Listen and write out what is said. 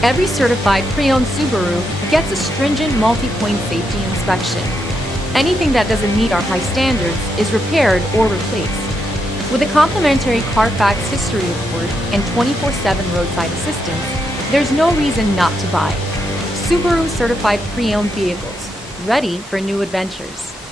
Every certified pre-owned Subaru gets a stringent multi-point safety inspection. Anything that doesn't meet our high standards is repaired or replaced. With a complimentary Carfax history report and 24/7 roadside assistance, there's no reason not to buy. Subaru certified pre-owned vehicles, ready for new adventures.